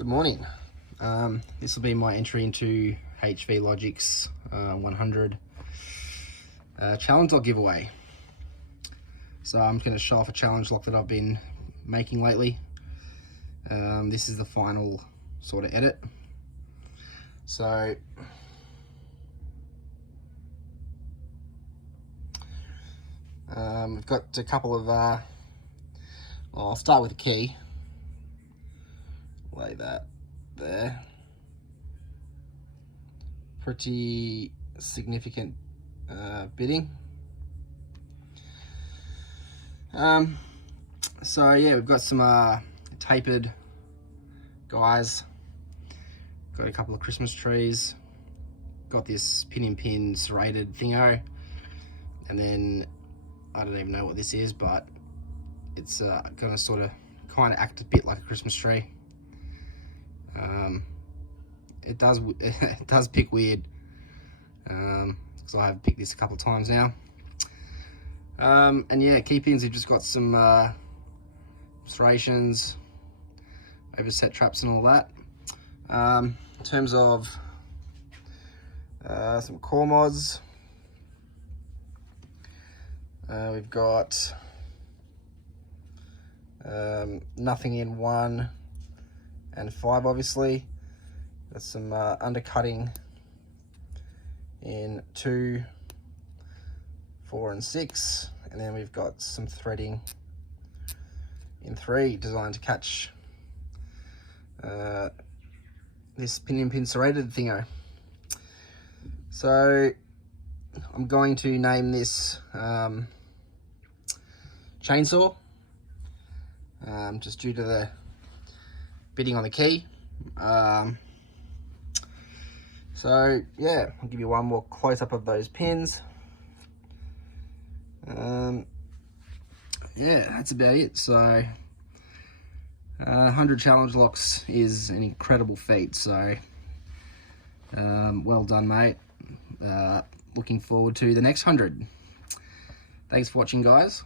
Good morning. This will be my entry into HV Logic's 100 challenge lock giveaway. So I'm going to show off a challenge lock that I've been making lately. This is the final sort of edit. So we've got a couple of, I'll start with the key. Lay that there. Pretty significant bidding. So yeah, we've got some tapered guys. Got a couple of Christmas trees. Got this pin serrated thingo, and then I don't even know what this is, but it's gonna sort of kind of act a bit like a Christmas tree. It does pick weird, because I have picked this a couple of times now. And yeah, key pins have just got some serrations, overset traps and all that. In terms of some core mods, we've got nothing in 1 and 5, obviously. Got some undercutting in 2, 4 and 6, and then we've got some threading in 3, designed to catch this pin serrated thingo. So I'm going to name this chainsaw, just due to the bidding on the key. So yeah, I'll give you one more close up of those pins. Yeah, that's about it. So 100 challenge locks is an incredible feat, so well done, mate. Looking forward to the next 100. Thanks for watching, guys.